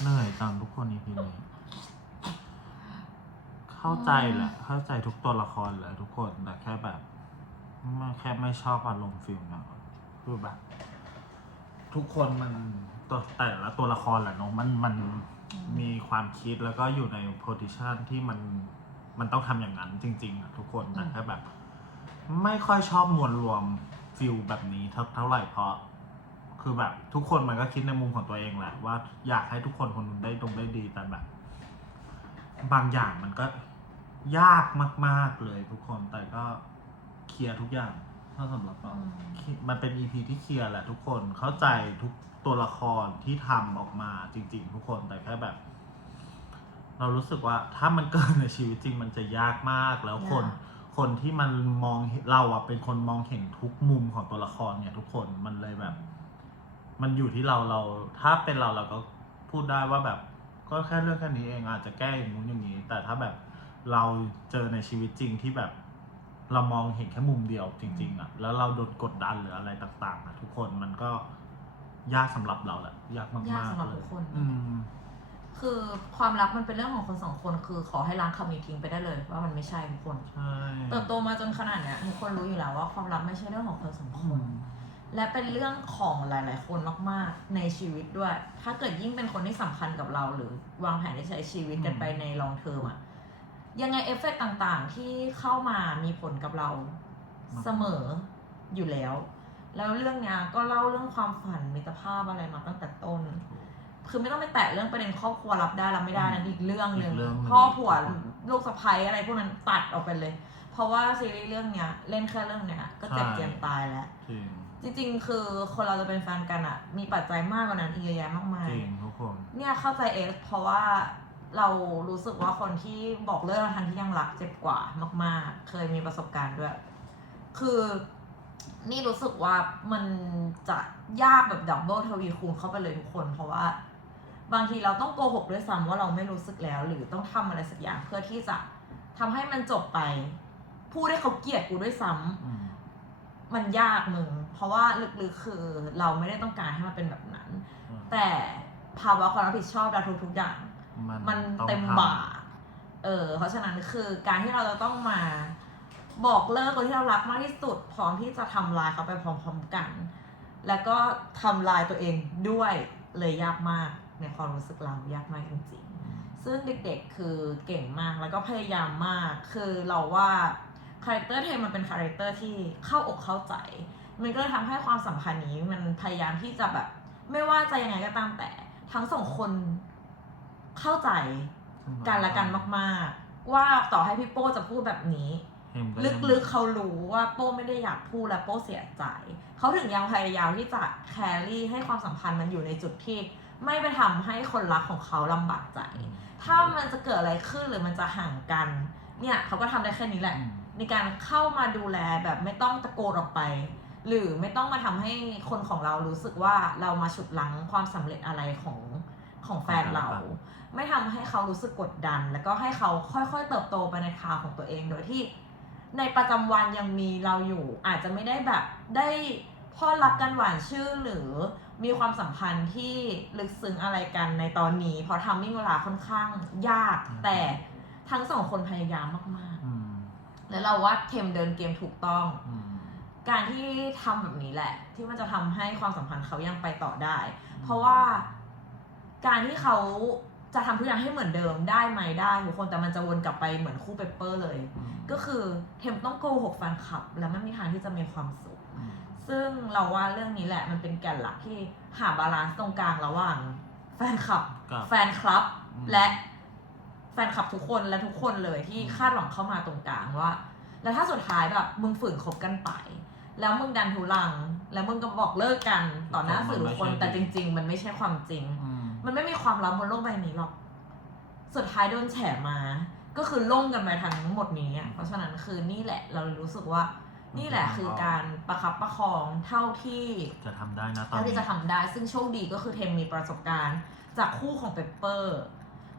เหนื่อยจังทุกคนอีพีนี้ เข้าใจแหละ เข้าใจทุกตัวละครเลยทุกคนแต่แค่แบบไม่แค่ไม่ชอบอารมณ์ฟิลนะคือแบบ ทุกคนมันตัวแต่ละตัวละครแหละเนาะมันมันมีความคิดแล้วก็อยู่ในโพซิชันที่มันมันต้องทำอย่างนั้นจริง ๆอะทุกคนแต่แค่แบบ ไม่ค่อยชอบมวลรวมฟิลแบบนี้เท่าเท่าไหร่เพราะ คือแบบทุกคนมันก็คิดในมุมของตัวเองแหละว่าอยากให้ทุกคนคนนึงได้ตรงได้ดีแต่แบบ บางอย่างมันก็ยากมาก ๆเลยทุกคนแต่ก็เคลียร์ทุกอย่างถ้าสำหรับเรามันเป็นอีพีที่เคลียร์แหละทุกคนเข้าใจทุกตัวละครที่ทำออกมาจริง ๆ ทุกคนแต่แค่แบบ เรารู้สึกว่าถ้ามันเกิดในชีวิตจริงมันจะยากมากแล้วคนคนที่มันมองเราอะเป็นคนมองเห็นทุกมุมของตัวละครเนี่ยทุกคนมันเลยแบบ มันอยู่ที่เราเราถ้าเป็นเราเราก็พูดได้ว่าแบบ ก็แค่เรื่องแค่นี้เองอาจจะแก้อย่างนู้นอย่างนี้ แต่ถ้าแบบเราเจอในชีวิตจริงที่แบบเรามองเห็นแค่มุมเดียวจริง ๆอะแล้วเราโดนกดดันหรืออะไรต่างๆอะทุกคนมันก็ยากสำหรับเราแหละยากมากๆยากสำหรับเลทุยกคน อืมคือความรักมันเป็นเรื่องของคนสองคน คือขอให้ล้างคำนี้ทิ้งไปได้เลย ว่ามันไม่ใช่ทุกคนใช่เติบโตมาจนขนาดเนี้ยทุกคนรู้อยู่แล้วว่าความรักไม่ใช่เรื่องของคนสองคอืนม และเป็นเรื่องของหลาย ๆ คนมาก ๆ ในชีวิตด้วย ถ้าเกิดยิ่งเป็นคนที่สำคัญกับเราหรือวางแผนที่ใช้ชีวิตกันไปในลองเทอมอะยังไงเอฟเฟกต์ต่าง ๆ ที่เข้ามามีผลกับเราเสมออยู่แล้ว แล้วเรื่องเนี้ยก็เล่าเรื่องความฝันมิตรภาพอะไรมาตั้งแต่ต้น คือไม่ต้องไปแตะเรื่องประเด็นครอบครัวรับได้รับไม่ได้นั่นอีกเรื่องหนึ่งอีกเรื่องหนึ่งพ่อผัวลูกสะใภ้อะไรพวกนั้นตัดออกไปเลย เพราะว่าซีรีส์เรื่องเนี้ยเล่นแค่เรื่องเนี้ยก็เจ็บเจียนตายแล้ว จริงจริงๆ คือคนเราจะเป็นแฟนกันอะมีปัจจัยมากกว่านั้นอีกเยอะแยะมากมาย จริงทุกคน เนี่ยเข้าใจเอสเพราะว่าเรารู้สึกว่าคนที่บอกเลิกทันที่ยังรักเจ็บกว่ามาก ๆ เคยมีประสบการณ์ด้วย คือนี่รู้สึกว่ามันจะยากแบบดับเบิลทวีคูณเข้าไปเลยทุกคน เพราะว่า บางทีเราต้องโกหกด้วยซ้ำว่าเราไม่รู้สึกแล้ว หรือต้องทำอะไรสักอย่างเพื่อที่จะทำให้มันจบไป พูดให้เขาเกลียดกูด้วยซ้ำอื มมันยากมึง เพราะว่าลึกๆคือเราไม่ได้ต้องการให้มันเป็นแบบนั้น แต่ภาวะความรับผิดชอบและทุกๆอย่าง มันต้องเต็มทำบ่า เออ เพราะฉะนั้นคือการที่เราจะต้องมาบอกเลิกคนที่เรารักมากที่สุด พร้อมที่จะทำลายเขาไปพร้อมๆกัน แล้วก็ทำลายตัวเองด้วยเลยยากมากในความรู้สึกเรายากมากจริงๆ ซึ่งเด็กๆคือเก่งมากแล้วก็พยายามมาก คือเราว่า คาแรคเตอร์เทมมันเป็นคาแรคเตอร์ที่เข้าอกเข้าใจ มันก็เลยทำให้ความสัมพันธ์นี้มันพยายามที่จะแบบ ไม่ว่าจะยังไงก็ตามแต่ทั้งสองคนเข้าใจกันและกันมาก ๆ ว่าต่อให้พี่โป้จะพูดแบบนี้เห็นก็ยังลึกๆเขารู้ว่าโป้ไม่ได้อยากพูดและโป้เสียใจเขาถึงยังพยายามที่จะแครี่ให้ความสัมพันธ์มันอยู่ในจุดที่ไม่ไปทำให้คนรักของเขาลำบากใจ ถ้ามันจะเกิดอะไรขึ้นหรือมันจะห่างกัน เนี่ยเขาก็ทำได้แค่นี้แหละอืม ในการเข้ามาดูแลแบบไม่ต้องตะโกนออกไป หรือไม่ต้องมาทำให้คนของเรารู้สึกว่าเรามาฉุดลังความสำเร็จอะไรของของแฟนเรา ไม่ทำให้เขารู้สึกกดดัน แล้วก็ให้เขาค่อยๆ เติบโตไปในทางของตัวเองโดยที่ ในประจำวันยังมีเราอยู่ อาจจะไม่ได้แบบได้พ่อรักกันหวานชื่อหรือมีความสัมพันธ์ที่ลึกซึ้งอะไรกันในตอนนี้ เพราะทำมิ่งเวลาค่อนข้างยากอืมแต่ทั้งสองคนพยายามมากอืมๆ แล้วเราว่าเทมเดินเกมถูกต้องอืมการที่ทำแบบนี้แหละ ที่มันจะทำให้ความสัมพันธ์เขายังไปต่อได้ เพราะว่าการที่เขาจะทำทุกอย่างให้เหมือนเดิมได้ไหมได้ทุกคนแต่มันจะวนกลับไปเหมือนคู่เปเปอร์เลยอืมก็คือเทมต้องโกหกแฟนคลับ และไม่มีทางที่จะมีความสุขอืมซึ่งเราว่าเรื่องนี้แหละมันเป็นแก่นหลักที่หาบาลานซ์ตรงกลางระหว่างแฟนคลับกับแฟนคลับอืมและ แฟนคลับทุกคนและทุกคนเลยที่อืมคาดหวังเข้ามาตรงกลางว่า แล้วถ้าสุดท้ายแบบมึงฝืนคบกันไป แล้วมึงดันทุลัง แล้วมึงก็บอกเลิกกันต่อหน้าสื่อทุกคนแต่จริง ๆ มันไม่ใช่ความจริงอืมมันไม่มีความลับบนโลกใบนี้หรอก สุดท้ายโดนแฉมา ก็คือล่มกันไปทั้งหมดนี้อะเพราะฉะนั้นคือนี่แหละเรารู้สึกว่านี่แหละคือการประคับประคองเท่าที่จะทำได้นะตอนเท่านี้ที่จะทำได้ ซึ่งโชคดีก็คือเทมมีประสบการณ์ จากคู่ของเปปเปอร์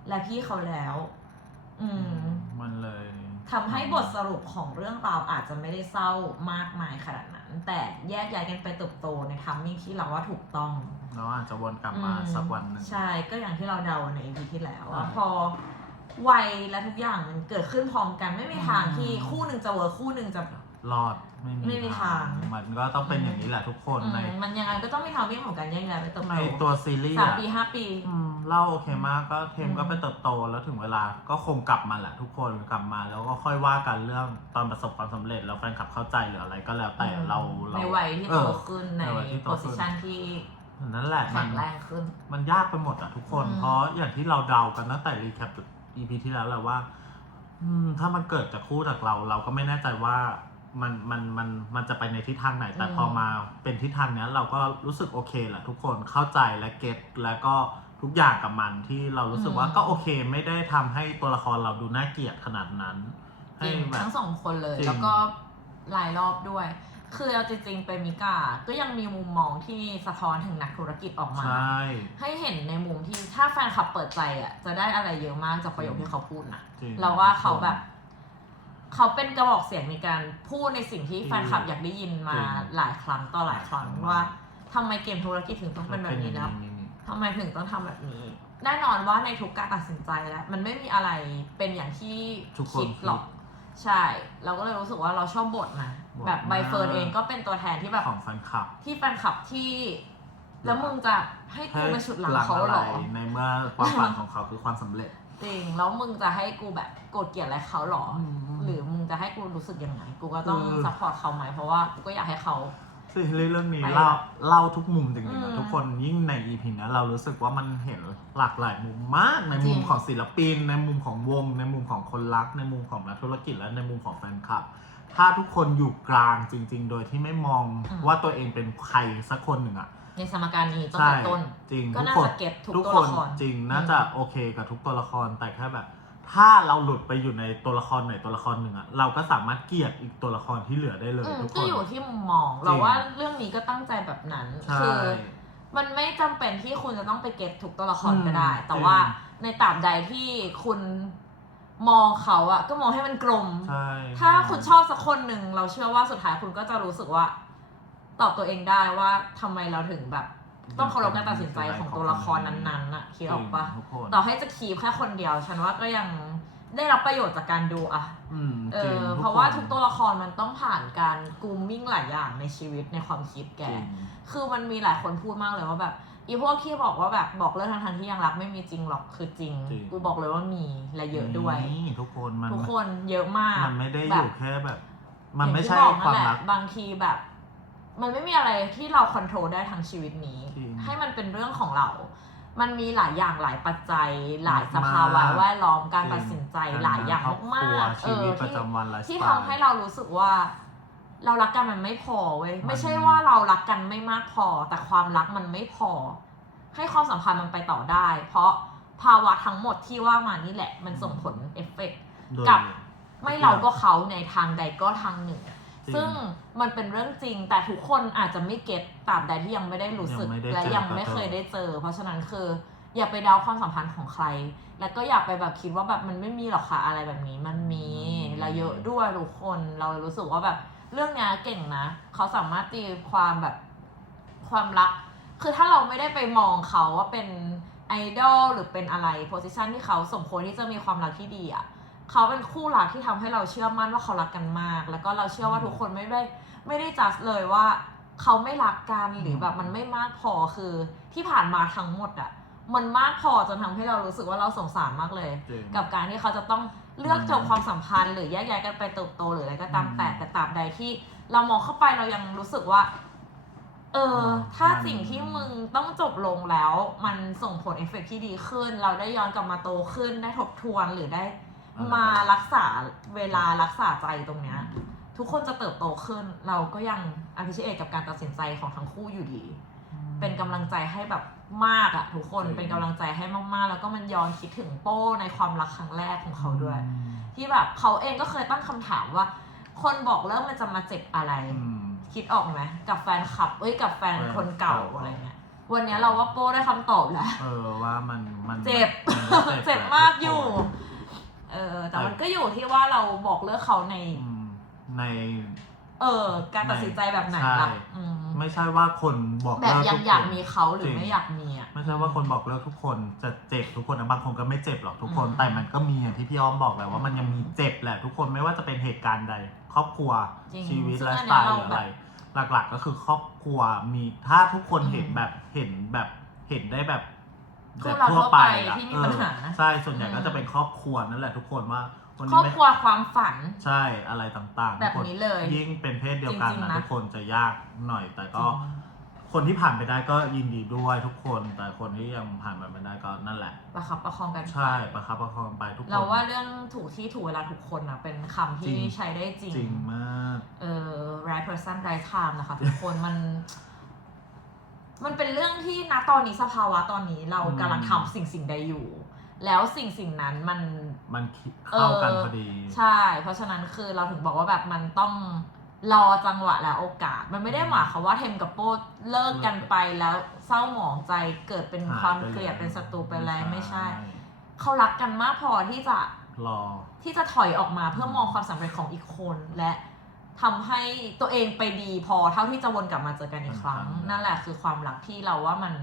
และพี่เขาแล้ว อืม มันเลยทำให้บทสรุปของเรื่องราวอาจจะไม่ได้เศร้ามากมายขนาดนั้น แต่แยกย้ายกันไปเติบโตในทัมมิ่งที่เราว่าถูกต้องแล้วอาจจะวนกลับมาอืสักวันหนึ่งใช่ ก็อย่างที่เราเดาใน EP ที่แล้วว่าใช่พอวัยและทุกอย่างมันเกิดขึ้นพร้อมกันไม่มีทางอืมที่คู่หนึ่งจะเวิร์คคู่หนึ่งจะรอด ไม่มีไม่มีทาง มันก็ต้องเป็นอย่างนี้แหละทุกคนอืมใน มันยังไงก็ต้องมีทางวิ่งของการแยกย้ายไปเติบในโตตัวซีรีส์สามอะปีห้าปี อืมเล่าโอเคมากก็เทมอืมก็ไปเติบโตแล้วถึงเวลาก็คงกลับมาแหละทุกคนกลับมาแล้วก็ค่อยว่ากันเรื่องตอนประสบความสำเร็จแล้วแฟนคลับเข้าใจหรืออะไรก็แล้วแต่เราเราในวัยที่เอโตอ ขึ้นในในวัยที่โตโพขึ้สินชันที่นั่นแหละมัแข็น งแรงขึ้น มันยากไปหมดอะทุกคน อืม เพราะอย่างที่เราเดากันตั้งแต่รีแคป EP ที่แล้วแหละว่า อืม ถ้ามันเกิดจากคู่จากเรา เราก็ไม่แน่ใจว่า มันมันมันมันจะไปในทิศทางไหน แต่พอมาเป็นทิศทางเนี้ยเราก็รู้สึกโอเคแหละทุกคนเข้าใจและเก็ตแล้วก็ทุกอย่างกับมันที่เรารู้สึกว่าก็โอเคไม่ได้ทำให้ตัวละครเราดูน่าเกลียดขนาดนั้นจให้ริงแบบทั้งสองคนเลยจริงแล้วก็หลายรอบด้วย คือเอาจริงๆ เป็นมิกาก็ยังมีมุมมองที่สะท้อนถึงนักธุรกิจออกมาใช่ให้เห็นในมุมที่ถ้าแฟนคลับเปิดใจอะจะได้อะไรเยอะมากจากประโยคที่เขาพูดนะจริงเราว่าเขาแบบ เขาเป็นกระบอกเสียงในการพูดในสิ่งที่แฟนคลับอยากได้ยินมาจริงหลายครั้งต่อหลายครั้งว่าทำไมเกมธุรกิจถึงต้องเป็นแบบนี้แล้วนี่ทำไมถึงต้องทำแบบนี้ แน่นอนว่าในทุกการตัดสินใจแล้ว มันไม่มีอะไรเป็นอย่างที่ทุกคนคิดหรอกใช่ เราก็เลยรู้สึกว่าเราชอบบทนะบทแบบใบเฟิร์นมากเองก็เป็นตัวแทนที่แบบของแฟนคลับ ที่แฟนคลับที่ แล้วมึงจะให้กูไปฉุดหลังเขาะเหรไรอในเมื่อความฝันของเขาคือความสำเร็จจริงแล้วมึงจะให้กูแบบโกรธเกลียดอะไรเขาเหรออมหรือมึง จะให้กูรู้สึกยังไงกูก็ต้องคือซัพพอร์ตเขาไหมเพราะว่ากูก็อยากให้เขา ซีรีส์เรื่องนี้ไปเล่าเล่าทุกมุมจริงๆอืนะมทุกคนยิ่งใน EP เนี้ยเรารู้สึกว่ามันเห็นหลากหลายมุมมากในมุจริมงของศิลปิน ในมุมของวง ในมุมของคนรัก ในมุมของนักธุรกิจและในมุมของแฟนคลับ ถ้าทุกคนอยู่กลางจริง ๆ โดยที่ไม่มองอืมว่าตัวเองเป็นใครสักคนหนึ่งอะในสมการนี้ตั้งใช่แต่ต้น จริงก็ทุกน่าคนจะเก็ตทุกทุกตัวคนละคร จริงน่าจะอืมโอเคกับทุกตัวละครแต่แค่แบบ ถ้าเราหลุดไปอยู่ในตัวละครไหนตัวละครหนึ่งอะเราก็สามารถเกลียดอีกตัวละครที่เหลือได้เลยอืมทุกคก็น อยู่ที่มุมมองจริงเราว่าเรื่องนี้ก็ตั้งใจแบบนั้นใช่ คือ มันไม่จำเป็นที่คุณจะต้องไปเก็ตทุกตัวละครอืมก็ได้แต่จริงว่าในตราบใดที่คุณมองเขาอะก็มองให้มันกลม ใช่ ถ้าคุณชอบสักคนหนึ่งเราเชื่อว่าสุดท้ายคุณก็จะรู้สึกว่า ตอบตัวเองได้ว่าทำไมเราถึงแบบ ต้องเคารพการตัดสินใจของตัวละครนั้นๆน่ะคิดออกปะจริงทุกคนต่อให้จะคีบแค่คนเดียว ฉันว่าก็ยังได้รับประโยชน์จากการดูอะอืมเอจริงอทุกเพราะว่าคนทุกตัวละครมันต้องผ่านการกรูมมิ่งหลายอย่างในชีวิตในความคิดแก จริง คือมันมีหลายคนพูดมากเลยว่าแบบอีพวกที่บอกว่าแบบบอกเลิกทั้งๆที่ยังรักไม่มีจริงหรอกคือจริง จริง กูบอกเลยว่ามีและเยอะด้วย นี่ทุกคนมันทุกคนเยอะมากมันไม่ได้แบอบยู่แค่แบบ มันไม่อย่างใช่ที่บอกความนั่นแหรัละก บางทีแบบ มันไม่มีอะไรที่เราควบคุมได้ทั้งชีวิตนี้จริงให้มันเป็นเรื่องของเรา มันมีหลายอย่างหลายปัจจัย หลายสมากภาวะแวดล้อมการจริงตัดสินใจการหลายอย่างครอบครัวมากๆชีวิตเออประที่จำวันไลฟ์สไตล์ที่ทำให้เรารู้สึกว่า เรารักกันมันไม่พอเว้ยมันไม่ใช่ว่าเรารักกันไม่มากพอ แต่ความรักมันไม่พอ ให้ความสัมพันธ์มันไปต่อได้ เพราะภาวะทั้งหมดที่ว่ามานี่แหละ มันส่งผลเอฟเฟกต์โดยกับไม่เราก็เขาในทางใดก็ทางหนึ่ง จริงซึ่งมันเป็นเรื่องจริง แต่ทุกคนอาจจะไม่เก็ตตราบใดที่ยังไม่ได้รู้สึก ยังไม่ได้และเจอยังไม่เคยได้เจอ เพราะฉะนั้นคือ อย่าไปเดาความสัมพันธ์ของใคร แล้วก็อย่าไปแบบคิดว่าแบบมันไม่มีหรอกค่ะอะไรแบบนี้มันมีและเยอะด้วยทุกคนเรารู้สึกว่าแบบเรื่องเนี้ยเก่งนะ เขาสามารถตีความแบบความรัก คือถ้าเราไม่ได้ไปมองเขาว่าเป็นไอดอลหรือเป็นอะไรโพสิชันที่เขาสมควรที่จะมีความรักที่ดีอะ เขาเป็นคู่รักที่ทำให้เราเชื่อมั่นว่าเขารักกันมาก แล้วก็เราเชื่อว่าทุกคนไม่ได้ไม่ได้จัดเลยว่าเขาไม่รักกันหรือแบบมันไม่มากพอคือที่ผ่านมาทั้งหมดอะมันมากพอจนทำให้เรารู้สึกว่าเราสงสารมากเลยจริงกับการที่เขาจะต้องเลือกจบความสัมพันธ์ หรือแยกย้ายกันไปเติบโตหรืออะไรก็ตามอืมแต่แต่ตราบใดที่ เรามองเข้าไปเรายังรู้สึกว่า เออมถ้ามันสิ่งที่มึงต้องจบลงแล้ว มันส่งผลเอฟเฟกต์ที่ดีขึ้น เราได้ย้อนกลับมาโตขึ้นได้ทบทวนหรือได้ มารักษาเวลารักษาใจตรงเนี้ยทุกคนจะเติบโตขึ้น เราก็ยังอภิเชษกับการตัดสินใจของทั้งคู่อยู่ดี เป็นกำลังใจให้แบบมากอะทุกคนจริงเป็นกำลังใจให้มากๆ แล้วก็มันย้อนคิดถึงโป้ในความรักครั้งแรกของเขาด้วยอืมที่แบบเขาเองก็เคยตั้งคำถามว่า คนบอกเลิกมันจะมาเจ็บอะไรอืมคิดออกไหมกับแฟนคลับเอ้ยกับแฟนแฟนคนเก่าเก่าอะไรเงี้ยวันเนี้ยเราว่าโป้ได้คำตอบแล้วเออว่ามันมันเจ็บมันก็เจ็บแหละมากอยู่ทุกคน เออ แต่มันก็อยู่ที่ว่าเราบอกเลิกเขาในอืมในเอเออ การตัดสินใจแบบไหนใช่ล่ะอืม ไม่ใช่ว่าคนบอกแบบเลิกยัทุงกอยากคนมีเขาหรือจริงไม่อยากมีอะ ไม่ใช่ว่าคนบอกเลิกทุกคนจะเจ็บทุกคนนะบางคนก็ไม่เจ็บหรอกทุกคน อืมแต่มันก็มีอย่างที่พี่อ้อมบอกแหละว่ามันยังมีเจ็บแหละทุกคนไม่ว่าจะเป็นเหตุการณ์ใด ครอบครัวจริงชีวิตซึ่งไลอัฟ์นสเนี้ไตยล์หรืออะไรเราหลักๆก็คือครอบครัวมีถ้าทุกคนเห็นอืม แบบเห็นแบบเห็นได้แบบคู่ แบบเราทั่วทั่วไปไปอะที่มีเออปัญหาใช่ส่วนใหญ่อืมก็จะเป็นครอบครัวนั่นแหละทุกคนว่าวันครนี้อบไม่ครัวความฝัน ใช่อะไรต่างๆแบบทุกคนี้เลย ยิ่งเป็นเพศเดียวกันจริงๆนะนะทุกคนจะยากหน่อย แต่ก็จริง คนที่ผ่านไปได้ก็ยินดีด้วยทุกคน แต่คนที่ยังผ่านไปไม่ได้ก็นั่นแหละ ประคับประคองกัน ใช่ประคับประคองไปทุกคน เราว่าเรื่องถูกที่ถูกเวลาทุกคนนะเป็นคำจริที่งใช้ได้จริง จริงมาก เออ right person right time นะคะ ทุกคนมัน มันเป็นเรื่องที่ณตอนนี้สภาวะตอนนี้เราอืมกำลังทำสิ่งสิ่งใดอยู่ แล้วสิ่งสิ่งนั้นมัน มันเข้ากันพอดี ใช่ เพราะฉะนั้นคือเราถึงบอกว่าแบบมันต้องรอจังหวะและโอกาส มันไม่ได้หมายความว่าเทมกับโป้เลิกกันไปแล้วเศร้าหมองใจเกิดเป็นหายความไปเกลียดแล้วเป็นศัตรูไปแล้วไม่ใช่ใช่ เขารักกันมากพอที่จะรอที่จะถอยออกมาเพื่อมองความสำเร็จของอีกคนและ ทำให้ตัวเองไปดีพอเท่าที่จะวนกลับมาเจอกันอีกครั้งอืมนั่นแหละคือความรักที่เราว่ามัน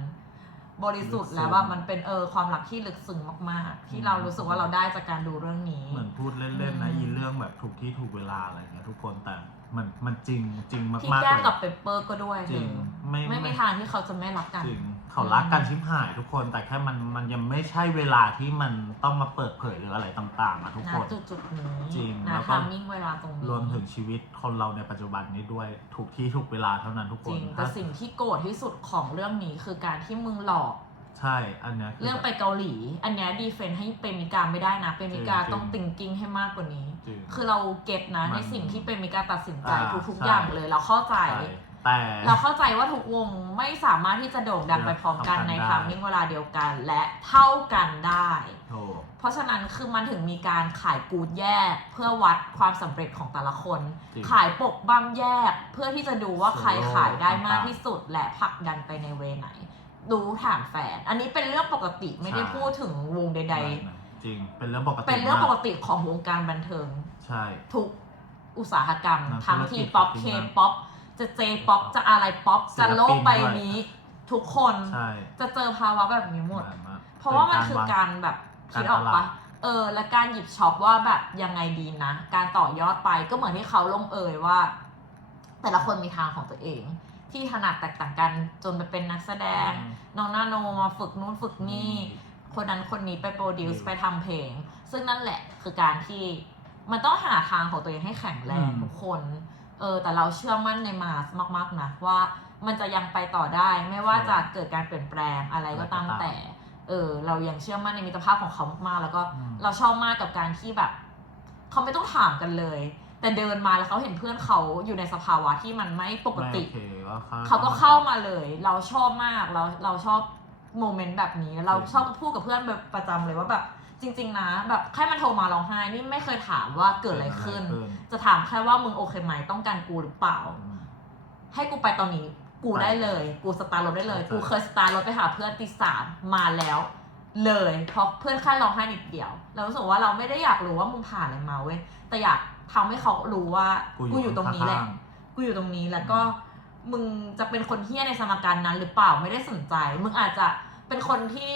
บริสุทธิ์แล้วว่ามันเป็นเออความรักที่ลึกซึ้งมาก ๆ ที่เรารู้สึกว่าเราได้จากการดูเรื่องนี้เหมือนพูดเล่น ๆ นะอืมยีเรื่องแบบถูกที่ถูกเวลาอะไรเงี้ยทุกคนแต่มันมันจริงจริงที่มากๆแก้เลมกับยเปเปอร์ก็ด้วยจริงเลยไม่ไม่มีทางที่เขาจะไม่รักกันจริง เขารักกันชิบหายทุกคน แต่แค่มันมันยังไม่ใช่เวลาที่มันต้องมาเปิดเผยหรืออะไรต่างๆอะทุกณคน จุดจุดๆนี้จริงแล้นะวก็ ทามมิ่งเวลาตรงนี้รวมถึงชีวิตคนเราในปัจจุบันนี้ด้วยถูกที่ถูกเวลาเท่านั้นทุกคจรินงแต่ถ้าสิ่งที่โกรธที่สุดของเรื่องนี้คือการที่มึงหลอก ใช่อันเนี้ยคืเรื่องไปเกาหลี อันเนี้ยดีเฟนให้เปมิกาไม่ได้นะเปมิกาจริงๆต้องติงกิ้งให้มากกว่านี้ จริง คือเราเก็ตนะมันในสิ่งที่เปมิกาตัดสินใจอ่าทุกๆใช่ อย่างเลยเราเข้าใจ ใช่ แต่ เราเข้าใจว่าทุกวงไม่สามารถที่จะโด่งดังไปพร้อมกันทำกันในได้ทามมิ่งเวลาเดียวกัน และเท่ากันได้โถเพราะฉะนั้นคือมันถึงมีการขายกูดแยก เพื่อวัดความสำเร็จของแต่ละคน จริงขายปกบั้มแยก เพื่อที่จะดูว่าใครโซโล่ขายได้มากต่างๆที่สุดและผลักดันไปในเวไหน ดูฐานแฟน อันนี้เป็นเรื่องปกติไม่ได้ใช่ พูดถึงวงใด จริง เป็นเรื่องปกๆติเป็นเรื่องปกมากติของวงการบันเทิง ใช่ ทุกอุตสาหกรรมนักทั้งธุรกิทีจป๊อปจริเคงนะป๊อป จะเจป๊อปจะอะไรป๊อปศิจะลปินโลกใบด้วยนี้ทุกคนใช่จะเจอภาวะแบบนี้หมดแบบว่าเพราะว่ามันคือป็การแบบคิดออกการตปะลาดเออ และการหยิบช็อปว่าแบบยังไงดีนะ การต่อยอดไปก็เหมือนที่เขาลงเอยว่า แต่ละคนมีทางของตัวเอง ที่ถนัดแตกต่างกันจนไปเป็นนักแสดงอืมน้องนาโนมาฝึกนู่นฝึกนี่ คนนั้นคนนี้ไปโปรดิวซ์อืมไปทำเพลง ซึ่งนั่นแหละคือการที่มันต้องหาทางของตัวเองให้แข็งแรงอืมทุกคน เออแต่เราเชื่อมั่นในมาสมาก ๆนะว่ามันจะยังไปต่อได้ไม่ว่าจะเกิดการเปลี่ยนแปลงอะไรก็ตามแต่ เออ เรายังเชื่อมั่นในมิตรภาพของเขามากๆแล้วก็ อืม เราชอบมากกับการที่แบบ เขาไม่ต้องถามกันเลย แต่เดินมาแล้วเขาเห็นเพื่อนเขาอยู่ในสภาวะที่มันไม่ปกติ ไม่โอเคก็เข้าเขาก็เข้ามาเลย เราชอบมากเราเราชอบโมเมนต์แบบนี้ เราจริงชอบพูดกับเพื่อนแบบประจำเลยว่าแบบ จริง ๆ นะ แบบแค่มันโทรมาร้องไห้นี่ไม่เคยถามว่าเกิดอะไรขึ้น จะถามแค่ว่ามึงโอเคไหมต้องการกูหรือเปล่า อืม ให้กูไปตอนนี้กูได้เลย กูสตาร์ทรถได้เลยใช่กูเคยสตาร์ทรถไปหาเพื่อนตีสามมาแล้ว เลยเพราะเพื่อนแค่ร้องไห้นิดเดียวเรารู้สึกว่าเราไม่ได้อยากรู้ว่ามึงผ่านอะไรมาเว้ยแต่อยากทำให้เขารู้ว่ากูอยู่ตรงนี้แหละข้างกูอยู่ตรงนี้แล้วก็มึงจะเป็นคนเฮี้ยในสมการนั้นหรือเปล่าไม่ได้สนใจ มึงอาจจะเป็นคนที่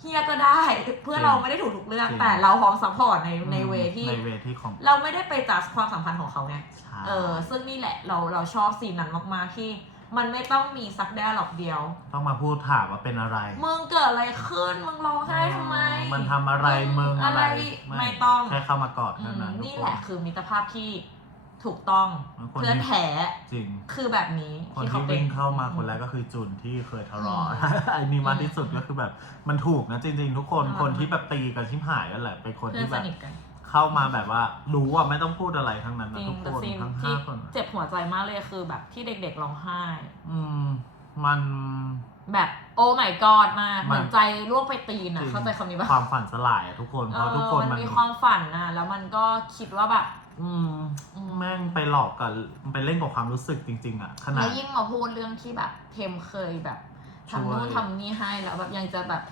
เฮี้ยก็ได้เพื่อเราไม่ได้ถูกทุกเรื่องจริง แต่เราพร้อมซัพพอร์ตในๆในเวที่ ในเวที่ของ เราไม่ได้ไปจัดความสัมพันธ์ของเขาไงใช่เออ ซึ่งนี่แหละเราเราชอบซีนนั้นมากๆที่ มันไม่ต้องมีสักแดร์หรอกเดียว ต้องมาพูดถามว่าเป็นอะไรมึงเกิดอะไรขึ้น มึงร้องไห้ทำไม มันทำอะไรมึงอะไรไม่ไม่ต้อง แค่เข้ามากอดอืเท่ามนั้นทุกนี่คแหน ละคือมิตรภาพที่ ถูกต้องคนเพื่อนที่แท้จริง คือแบบนี้คนที่เขาที่เป็นวิ่งเข้ามาคนแรกก็คือจุนที่เคยทะเลาะอืมไอ้นี่มากที่สุดก็คือแบบมันถูกนะจริง ๆ ทุกคนอ่าคนที่แบบตีกันชิมหายนั่นแหละเป็นคนเพื่อนที่สแบบนิทกันเข้ามาแบบว่ารู้ว่าไม่ต้องพูดอะไรทั้งนั้นจนะริงทุกแต่คนซีนทั้งที่ห้าคนเจ็บหัวใจมากเลยคือแบบที่เด็กๆร้องไห้ อืมมัน แบบโอ้ my god มากมันเหมือนใจล่วงไปตีนจอะริงเข้าใจคำนี้ปะ ความฝันสลายอะทุกคน เพราะทุกคนเออมันมีความฝันนะแล้วมันก็คิดว่าแบบ อืมอืมแม่งไปหลอกกับไปเล่นกับความรู้สึกจริง ๆ อะ ขนาแล้ดวยิ่งมาพูดเรื่องที่แบบเทมเคยแบบทำนู่นช่วย ทำนี่ให้แล้วแบบยังจะแบบ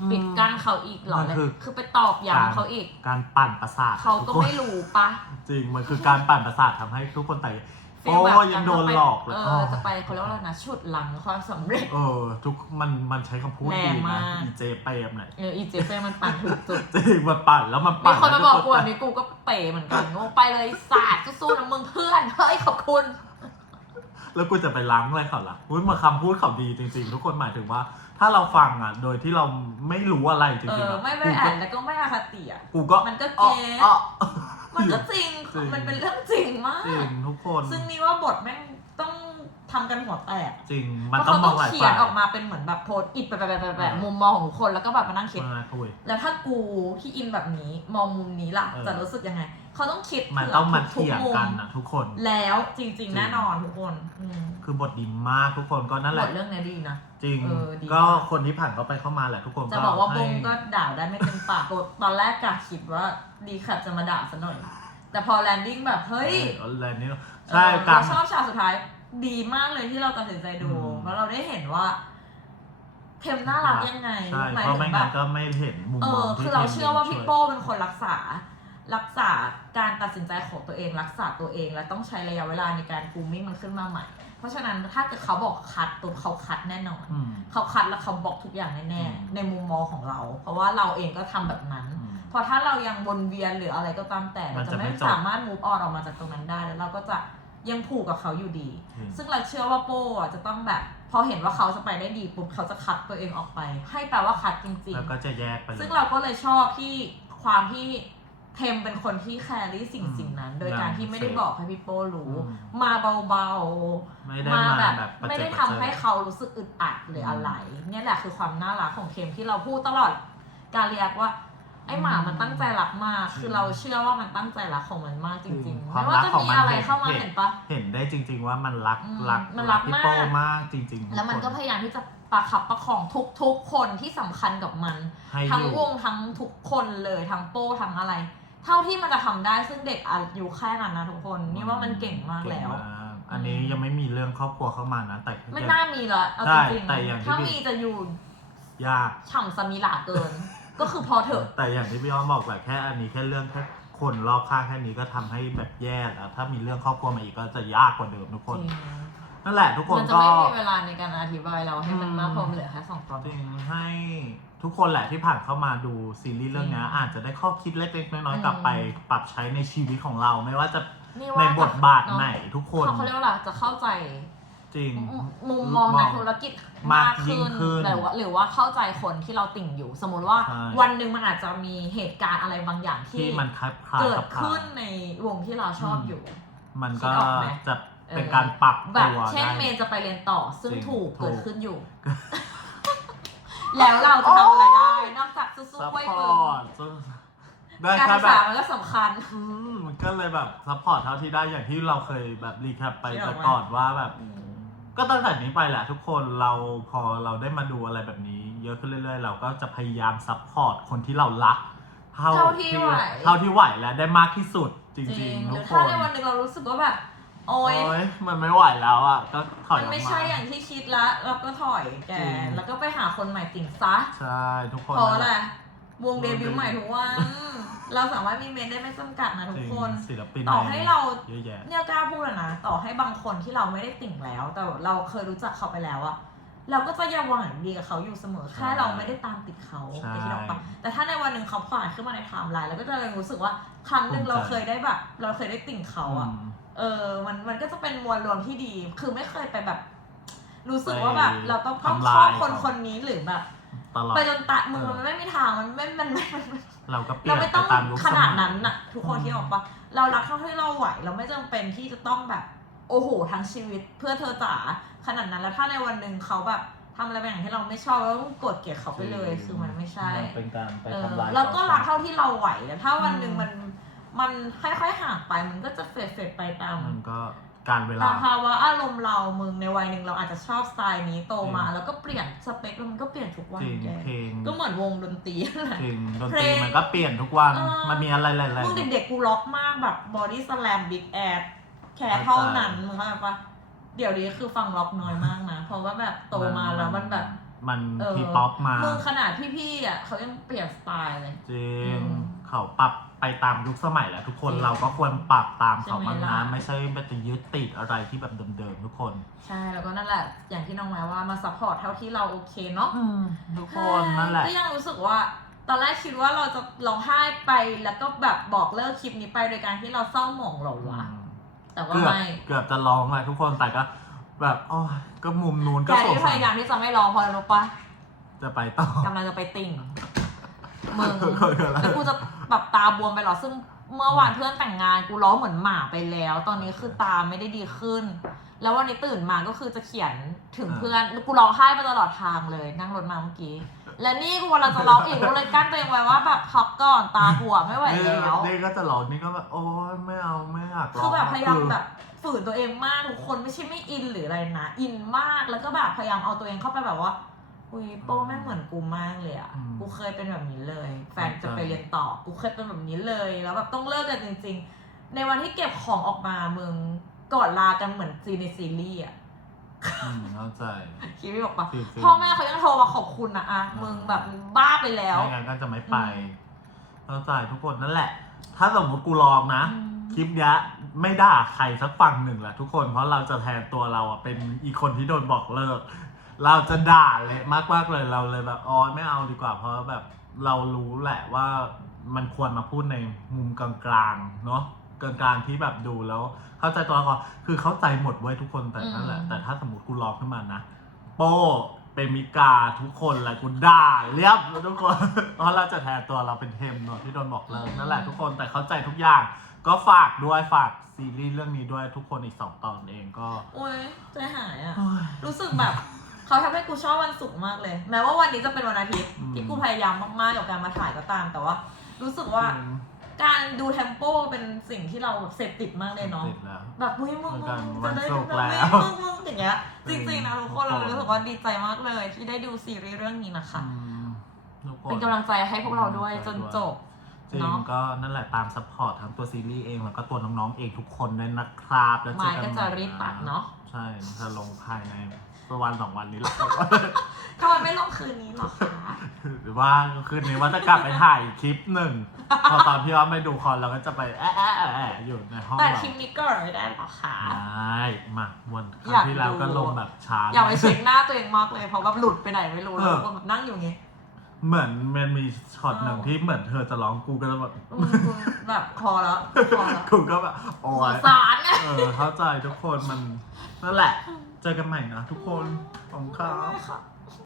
อืมปิดกั้นเขาอีกเหรอมันเลยคือ คือไปตอกย้ำเขาอีก การปั่นประสาทเขาก็ทุคน ไม่รู้ปะ จริง มันคือการปั่นประสาททำให้ทุกคนแต่ ฟีโอ้ลแบบยังโดนหลอกเลยเออจะไปเขาเรียกว่าอะไรนะฉุดหลังความสำเร็จ เออ ทุกมันมันใช้คำพูดแรดีงนะมากอีเจเปรมเนี่ยเอออีเจเป้มันปั่นถูกจุดจริงมันปั่นแล้วมันมีปั่นคนมาบอกกูให้แบบนี้กูก็เป๋เหมือนกันงงไปเลยศาสตร์สู้ๆนะมึงเพื่อน เฮ้ยขอบคุณ แล้วกูจะไปล้างอะไรเขาล่ะอุ้ยมาคำพูดเขาดีจริง ๆ ทุกคนหมายถึงว่า ถ้าเราฟังอะ โดยที่เราไม่รู้อะไรจเอริงอๆอะไม่ไม่กูอ่าก็นแล้วก็ไม่อคติอะ กูก็มันก็อ้อเก็ตอ้อ มันก็จริง จริง มันเป็นเรื่องจริงมากจริงทุกคน ซึ่งนี่ว่าบทแม่งต้อง ทำกันหัวแตกจริงเพมันราะต้อเขางมต้อองงหลายเขียฝ่านยออกมาเป็นเหมือนแบบโพสต์อิดไปแบบแบบแบบเออมุมมองของคนแล้วก็แบบมานั่งคิด มาคุย แล้วถ้ากูที่อินแบบนี้มองมุมนี้ล่ะ เออ จะรู้สึกยังไง เขาต้องคิดมันเผื่ต้องมาทุกเถียงมุมกันนะทุกคน แล้วจริงจริง ๆ แน่นอนทุกคนอืมคือบทดีมากทุกคนก็นั่นแหบละ ทเรื่องเนี้ยดีนะ จริง เออดี ก็มากคนที่ผ่านเข้าไปเข้ามาแหละทุกคนจะบอกว่าบให้งก็ด่าได้ไม่เต็มปากตอนแรกกะคิดว่าดีขัดจะมาด่าซะหน่อย แต่พอแลนดิ้งแบบเฮ้ยเอออะไรนี่ใช่เออการเราชอบฉากสุดท้าย ดีมากเลยที่เราตัดสินใจดู อืม เพราะเราได้เห็นว่าเทมน่ารักยังไงใช่หมายเพราะถึไม่งแบงั้บนก็ไม่เห็นมุมเอมอ องที่คือเราเชื่อว่าพี่ช่ยโป้เป็นคนรักษา รักษาการตัดสินใจของตัวเอง รักษาตัวเอง และต้องใช้ระยะเวลาในการกูมิ่งมันขึ้นมาใหม่ เพราะฉะนั้นถ้าเกิดเขาบอกคัดตัวเขาคัดแน่นอน อืม เขาคัดแล้วเขาบอกทุกอย่างแน่อืม ๆ ในมุมมองของเรา เพราะว่าเราเองก็ทำแบบนั้น อืม เพราะถ้าเรายังวนเวียนหรืออะไรก็ตามแต่ มัเรานจะจะไม่ไม่จบ สามารถ move on ออกมาจากตรงนั้นได้ แล้วเราก็จะ ยังผูกกับเขาอยู่ดี อืม ซึ่งเราเชื่อว่าโป้อะจะต้องแบบ พอเห็นว่าเขาจะไปได้ดีปุ๊บเขาจะคัดตัวเองออกไป ให้แปลว่าคัดจริง แล้วก็จะแยกไปๆเลยซึ่งเราก็เลยชอบที่ความที่เทมเป็นคนที่แครี่สิ่งอืมสิ่งนั้น โดยอย่างการที่ไม่ได้เซฟบอกให้พี่โป้รู้ อืม มาเบาไม่ๆได้มามาแบบแบบประไม่เจิได้ดทำประเจิดให้เขารู้สึกอึดอัดหรืออะไร เนี่ยแหละคือความน่ารักของเทมที่เราพูดตลอดการเรียกว่า ไอหมามันตั้งใจรักมากจริงคือเราเชื่อว่ามันตั้งใจรักของมันมากจริงจริงๆความไม่ว่ารักจะของมีมันอะไรเห็นเข้ามาเห็นเห็นปะเห็นได้จริง ๆ ว่ามันรักอืมรักมันรักพี่มากโป้มากจริง ๆ แล้วมันก็ทุพยายามที่จะประคับประคองทุกๆคนที่สำคัญกับมันให้ทั้งอยู่วงทั้งทุกคนเลยทั้งโป้ทั้งอะไร เท่าที่มันจะทำได้ซึ่งเด็กอายุแค่นั้นนะทุกคนนี่ว่ามันเก่งมากแล้วเก่งมากอันนี้ยังไม่มีเรื่องครอบครัวเข้ามานะแต่ไม่ยังน่ามีละเอาใช่จริงแต่อย่างๆที่ถ้าพี่มีจะอยู่ยากฉ่ำสมิหลาเกิน ก็คือพอเถอะ แต่อย่างที่พี่อ้อมบอกแหละแค่อันนี้แค่เรื่องแค่คนรอบข้างแค่นี้ก็ทำให้แบบแย่แล้วถ้ามีเรื่องครอบครัวมาอีกก็จะยากกว่าเดิมทุกคนจริงนั่นแหละทุกคนมันจะก็ ไม่มีเวลาในการอธิบายเราให้มันมากอืมเพราะมันเหลือแค่สองตอน จริงให้ทุกคนแหละที่ผ่านเข้ามาดูซีรีส์เรื่องนี้จริงอาจจะได้ข้อคิดเล็กๆน้อยอืม ๆกลับไปปรับใช้ในชีวิตของเรา ไม่ว่าจะนี่ในว่าบทบาทเนอะไหนทุกคน เขาเขาเรียกว่าอะไรจะเข้าใจ จริง มุมมองในธุรกิจมามากกยิ่ขึ้งนขึ้นหรือว่าหรือว่าเข้าใจคนที่เราติ่งอยู่ สมมติว่าใช่วันหนึ่งมันอาจจะมีเหตุการณ์อะไรบางอย่างที่ที่มันคล้ายคลายเกิดกับเขาขึ้นในวงที่เราชอบอืมอยู่ มันคิก็ดออกไหมจะเป็นเออการปรับแบบตัวเช่นได้เมย์จะไปเรียนต่อซึ่งจริงถูกถูกเกิดขึ้นอยู่ แล้วเราจะทำอะไรได้ นอกจากสู้ซัพๆไว้พมืออร์ตได้การแค่ศึกแบษาบมันก็สำคัญอืมมันก็เลยแบบซัพพอร์ตเท่าที่ได้อย่างที่เราเคยแบบรีแคปไปที่เราแต่ก่อนว่าแบบอืม ก็ตั้งแต่นี้ไปแหละทุกคนเราพอเราได้มาดูอะไรแบบนี้ เยอะขึ้นเรื่อย ๆ เราก็จะพยายามซัพพอร์ตคนที่เรารักเท่าเท่าที่ไหว เท่าที่ไหวและได้มากที่สุดจจริริงงๆหทุรืกอคถ้าน ในวันหนึ่งเรารู้สึกว่าแบบ โอ๊ย โอ๊ยมันไม่ไหวแล้วอะ ก็ถอยมันออกมา ไม่ใช่อย่างที่คิดละเราก็ถอยแก จริง แล้วก็ไปหาคนใหม่ติ่งซะ ใช่ ทุกคนเพราะอะไร วงวงเดบิวต์ใหม่ทุกวันเราสามารถมีเมนได้ไม่จำกัดนะทุจกริงคน ศิลปินต่อให้เราเยอะแยะเนี่ยกล้าพูดอะนะ ต่อให้บางคนที่เราไม่ได้ติ่งแล้ว แต่เราเคยรู้จักเขาไปแล้วอะเราก็จะยังหวังดีกับเขาอยู่เสมอใช่แค่เราไม่ได้ตามติดเขาใช่แต่ที่เราปะแต่ถ้าในวันหนึ่งเขาผ่านขึ้นมาในไทม์ไลน์เราก็จะเลยรู้สึกว่าครั้งหนึ่งภูมิใจเราเคยได้แบบ เราเคยได้ติ่งเขาอะอืมเออ มันมันก็จะเป็นมวลรวมที่ดี คือไม่เคยไปแบบ รู้สึกว่าแบบ เราต้องต้องทำลายชอบคนเขาคนนี้หรือแบบ ตลอด ไปจนตายมือเออมันไม่มีทางมันไม่มันไม่มันไม่เราก็เปลี่เรายนไม่ไปต้องตามยุคขนาดสมัยนั้นน่ะ ทุกคนอืม ที่บอกว่าเรารักเท่าที่เราไหว เราไม่จำเป็นที่จะต้องแบบ โอ้โหทั้งชีวิตเพื่อเธอจ๋าขนาดนั้นแล้วถ้าในวันหนึ่งเขาแบบทำอะไรบางอย่างที่เราไม่ชอบแล้วต้องกดเกลียดเขาไปเลยคือมันไม่ใช่มันเป็นการไปเออทำลายเราก็ควมรักเท่าที่เราไหวแต่ถ้าวันหนึ่งอืมมันมันค่อยๆห่างไปมันก็จะเฟดเฟดๆไปตามมันก็ การเวลา ตามภาวะอารมณ์เรามึงในวัยหนึ่งเราอาจจะชอบสไตล์นี้โตมา จริง แล้วก็เปลี่ยนสเปคแล้วมันก็เปลี่ยนทุกวันจริงแกเพลงก็เหมือนวงดนตรีนั่นแหละ จริงดนเพตลรีงมันก็เปลี่ยนทุกวัน เออ มันมีอะไรหลายๆมึงเด็กๆกูล็อกมากแบบบอดี้สแลมบิ๊กแอดแค่เท่านั้นมึงเข้าใจปะเดี๋ยวนี้คือฟังล็อกน้อยมากนะ เพราะว่าแบบโตมาแล้วมันแบบ มันเออ ทีป๊อปมามึงขนาดพี่ๆอะเขายังเปลี่ยนสไตล์เลย จริงอืม เขาปรับ ไปตามยุคสมัยแหละทุกคนจริงเราก็ควรปรับตามเขาใช่ไหมบ้างนะล่ะ ไม่ใช่ไปจะยึดติดอะไรที่แบบเดิมๆทุกคน ใช่แล้วก็นั่นแหละ อย่างที่น้องแม้ว่ามาซัพพอร์ตเท่าที่เราโอเคเนาะ ทุกคนนั่นแหละ ก็ยังรู้สึกว่า ตอนแรกคิดว่าเราจะร้องไห้ไปแล้วก็แบบบอกเลิกคลิปนี้ไปโดยการที่เราเศร้าหมองเหรอวะแต่ว่าเกือบไม่เกือบจะร้องเลยทุกคนแต่ก็แบบโอ้ยก็มุมนู้นก็แต่สงที่พสารยายามที่จะไม่ร้องเพราะอะไรรู้ปะจะไปต่อกำลังจะไปติ่งมึงคืออะไรแล้วกูจะ แบบตาบวมไปเหรอซึ่งเมื่อวานเพื่อนแต่งงานกูร้องเหมือนหมาไปแล้ว ตอนนี้คือตาไม่ได้ดีขึ้น แล้ววันนี้ตื่นมาก็คือจะเขียนถึงเพื่อนแล้วกูร้องไห้มาตลอดทางเลยนั่งรถมาเมื่อกี้ และนี่กูกำลังจะร้องอีกกูเลยกั้นตัวเองไว้ว่าแบบพักก่อนตากูอะไม่ไหวนี่แล้วนี่ก็จะร้องนี่ก็แบบโอ้ยไม่เอาไม่อยากร้องคือแบบพยายามคือแบบฝืนตัวเองมากทุกคนไม่ใช่ไม่อินหรืออะไรนะ อินมากแล้วก็แบบพยายามเอาตัวเองเข้าไปแบบว่า อุ้ยโป้แม่งเหมือนกูมากเลยอะกูเคยเป็นแบบนี้เลย แฟนจะไปเรียนต่อ กูเคยเป็นแบบนี้เลย แล้วแบบต้องเลิกกันจริง ๆ ในวันที่เก็บของออกมามึงกอดลากันเหมือนซีในซีรีส์อะอืมเข้าใจ คิดไม่บอกปะฟิลฟิลพ่อแม่เขายังโทรมาขอบคุณนะอะมึงแบบมึงบ้าไปแล้ว ไม่งั้นก็จะไม่ไปอืมเข้าใจทุกคนนั่นแหละ ถ้าสมมติกูลองนะ อืม คลิปเนี้ยไม่ด่าใครสักฝั่งหนึ่งแหละทุกคน เพราะเราจะแทนตัวเราอะเป็นอีกคนที่โดนบอกเลิก เราจะด่าเลยมากมากๆเลยเราเลยแบบอ๋อไม่เอาดีกว่าเพราะแบบเรารู้แหละว่ามันควรมาพูดในมุมกลางๆเนาะกลางๆที่แบบดูแล้ว เข้าใจตัวละครคือเข้าใจหมดไว้ยทุกคนแต่นั่นแหละอืม แต่ถ้าสมมติกูลองขึ้นมานะโป้เป็นมิกาทุกคนแหละกูด่าเรียบทุกคน เพราะเราจะแทนตัวเราเป็นเทมเนอะที่โดนบอกเลิกนั่นแหละทุกคนแต่เข้าใจทุกอย่าง ก็ฝากด้วยฝากซีรีส์เรื่องนี้ด้วยทุกคนอีกสองตอนเองก็โอ้ยใจหายอะเฮ้ย รู้สึกแบบ เขาทำให้กูชอบวันศุกร์มากเลย แม้ว่าวันนี้จะเป็นวันอาทิตย์อืมที่กูพยายามมากๆกับการมาถ่ายก็ตาม แต่ว่า รู้สึกว่าการดูเทมโปเป็นสิ่งที่เราแบบเสพติดมากเลยเนาะติดแล้วแบบมึงมึงเหมืมึอนงกันจะได้วันศุกร์แบบแล้วมึงมึงอย่างเงี้ยจริงๆนะทุกคนทุกคนเรารู้สึกว่าดีใจมากเลย ที่ได้ดูซีรีส์เรื่องนี้นะคะอืมทุคเป็นกำลังใจให้พวกเราด้วยจนจบจริงเนาะก็นั่นแหละตามซัพพอร์ตทั้งตัวซีรีส์เองแล้วก็ตัวน้องๆเองทุกคนด้วยนะครับแล้วเจอไม้กันก็จะรีบตัดเนาะใช่จะลงภายใน ประวันสองวันนี้แหละ ทำไมไม่ลงคืนนี้หรอคะหรือว่าคืนนี้ว่าจะกลับไปถ่ายคลิปหนึ่ง พอตอนพี่ว่าไม่ดูคอนเราก็จะไปแอะแอะแอะแอะอยู่ในห้องแต่เราคลิปนี้ก็ไม่ได้หรอคะ ได้มาวันคอรั้ยางกที่แล้วดูก็ลงแบบช้า อยากไปเช็คหน้าตัวเองมากเลยเพราะแบบหลุดไปไหนไม่รู้เอแล้อ วก็แบบนั่งอยู่อย่างงี้เหมือนมันมีช็อตหนึ่งเออที่เหมือนเธอจะร้องกูก็จะแบบ อืมกูแบบพอแล้วพอแล้วกูก็แบบโอ้สงยสารนะ เออเข้าใจทุกคนมันนั่นแหละ เจอกันใหม่นะทุกคนขอบคุณครับ ค่ะ